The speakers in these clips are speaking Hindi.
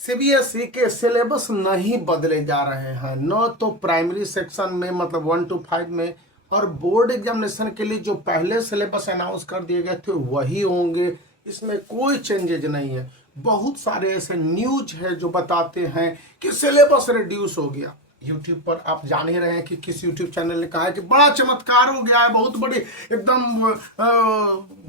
सीबीएसई के सिलेबस नहीं बदले जा रहे हैं, न तो प्राइमरी सेक्शन में मतलब 1 to 5 में, और बोर्ड एग्जामिनेशन के लिए जो पहले सिलेबस अनाउंस कर दिए गए थे वही होंगे। इसमें कोई चेंजेज नहीं है। बहुत सारे ऐसे न्यूज है जो बताते हैं कि सिलेबस रिड्यूस हो गया। यूट्यूब पर आप जान ही रहे हैं कि किस यूट्यूब चैनल ने कहा है कि बड़ा चमत्कार हो गया है, बहुत बड़ी एकदम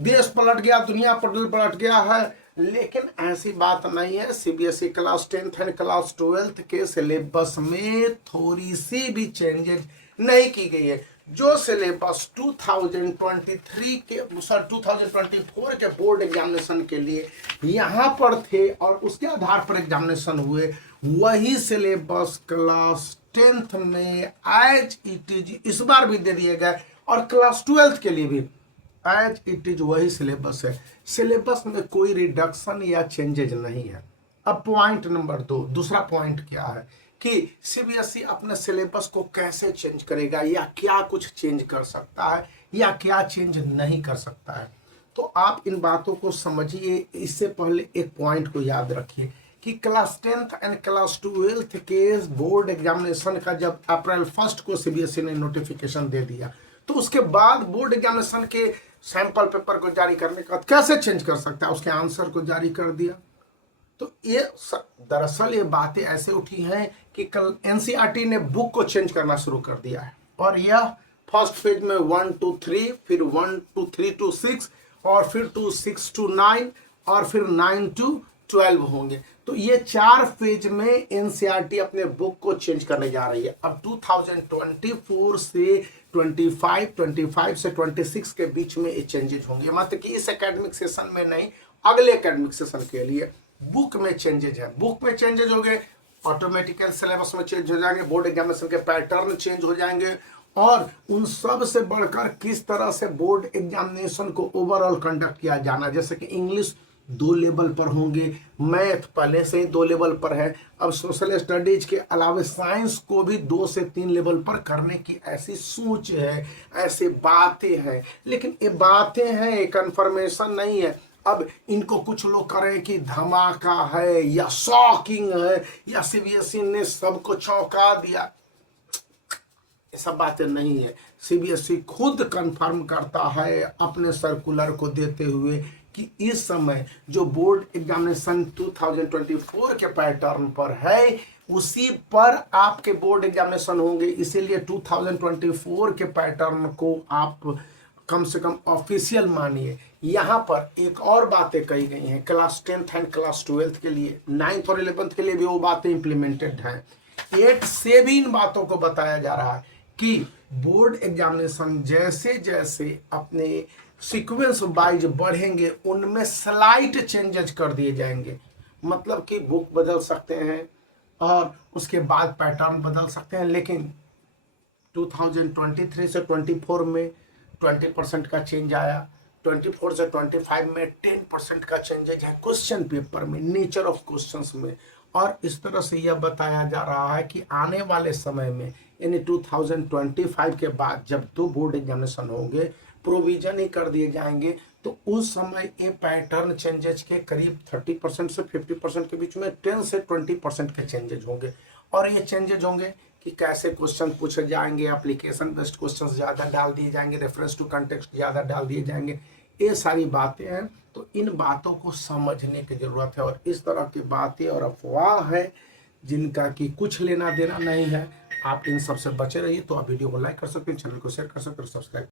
देश पलट गया, दुनिया पलट गया है। लेकिन ऐसी बात नहीं है। CBSE class 10th and class 12th के सिलेबस में थोड़ी सी भी चेंजेज नहीं की गई है। जो सिलेबस 2023 के 2024 के बोर्ड एग्जामिनेशन के लिए यहाँ पर थे और उसके आधार पर एग्जामिनेशन हुए, वही सिलेबस क्लास 10th में एज इट इज इस बार भी दे दिए गए, और क्लास 12th के लिए भी एज इट इज वही सिलेबस है। सिलेबस में कोई रिडक्शन या चेंजेज नहीं है। अब पॉइंट नंबर 2, दूसरा पॉइंट क्या है कि सीबीएसई अपने सिलेबस को कैसे चेंज करेगा, या क्या कुछ चेंज कर सकता है या क्या चेंज नहीं कर सकता है। तो आप इन बातों को समझिए। इससे पहले एक पॉइंट को याद रखिए कि class 10th and class 12th के बोर्ड एग्जामिनेशन का जब अप्रैल 1 को सीबीएसई ने नोटिफिकेशन दे दिया, तो उसके बाद बोर्ड एग्जामिनेशन के सैंपल पेपर को जारी करने का कैसे चेंज कर सकता है, उसके आंसर को जारी कर दिया। तो ये दरअसल ये बातें ऐसे उठी हैं कि कल एनसीईआरटी ने बुक को चेंज करना शुरू कर दिया है, और यह फर्स्ट फेज में 1 to 3, फिर 1 to 3 to 6, और फिर 6 to 9, और फिर 9 to 12 होंगे। तो ये 4 फेज में एनसीईआरटी अपने बुक को चेंज करने जा रही है। अब 2024 से 25 से 26 के बीच में ये चेंजेज होंगे, मतलब कि इस एकेडमिक सेशन में नहीं, अगले एकेडमिक सेशन के लिए बुक में चेंजेज है। बुक में चेंजेज हो गए, ऑटोमेटिकल सिलेबस में चेंज हो जाएंगे, बोर्ड एग्जामिनेशन के पैटर्न चेंज हो जाएंगे, और उन सब से बढ़कर किस तरह से बोर्ड एग्जामिनेशन को ओवरऑल कंडक्ट किया जाना, जैसे कि इंग्लिश 2 लेवल पर होंगे, मैथ पहले से ही 2 लेवल पर है, अब सोशल स्टडीज के अलावा साइंस को भी 2 से 3 लेवल पर करने की ऐसी सोच है, ऐसे बातें हैं। लेकिन ये बातें हैं, ये कंफर्मेशन नहीं है। अब इनको कुछ लोग कह रहे हैं कि धमाका है या शॉकिंग है या सीबीएसई ने सबको चौंका दिया। ये सब बातें नहीं है। सीबीएसई खुद कंफर्म करता है अपने सर्कुलर को देते हुए कि इस समय जो बोर्ड एग्जामिनेशन 2024 के पैटर्न पर है, उसी पर आपके बोर्ड एग्जामिनेशन होंगे। इसीलिए 2024 के पैटर्न को आप कम से कम ऑफिशियल मानिए। यहाँ पर एक और बातें कही गई हैं class 10th and class 12th के लिए, 9th और 11th के लिए भी वो बातें इंप्लीमेंटेड हैं। 8 से भी इन बातों को बताया जा रहा है कि बोर्ड एग्जामिनेशन जैसे जैसे अपने सीक्वेंस वाइज बढ़ेंगे, उनमें स्लाइट चेंजेस कर दिए जाएंगे। मतलब कि बुक बदल सकते हैं और उसके बाद पैटर्न बदल सकते हैं, लेकिन 2023 से 24 में 20% का चेंज आया, 24 से 25 में 10% का चेंजेज है क्वेश्चन पेपर में, नेचर ऑफ क्वेश्चंस में। और इस तरह से यह बताया जा रहा है कि आने वाले समय में यानी 2025 के बाद जब 2 बोर्ड एग्जामिनेशन होंगे, प्रोविजन ही कर दिए जाएंगे, तो उस समय ये पैटर्न चेंजेज के करीब 30% से 50% के बीच में 10 से 20% के चेंजेज होंगे। और ये चेंजेज होंगे कि कैसे क्वेश्चन पूछे जाएंगे, एप्लीकेशन बेस्ड क्वेश्चन ज़्यादा डाल दिए जाएंगे, रेफरेंस टू कंटेक्स्ट ज़्यादा डाल दिए जाएंगे। ये सारी बातें हैं, तो इन बातों को समझने की ज़रूरत है। और इस तरह की बातें और अफवाह है जिनका कि कुछ लेना देना नहीं है, आप इन सबसे बचे रहिए। तो आप वीडियो को लाइक कर सकते हैं, चैनल को शेयर कर सकते हैं, सब्सक्राइब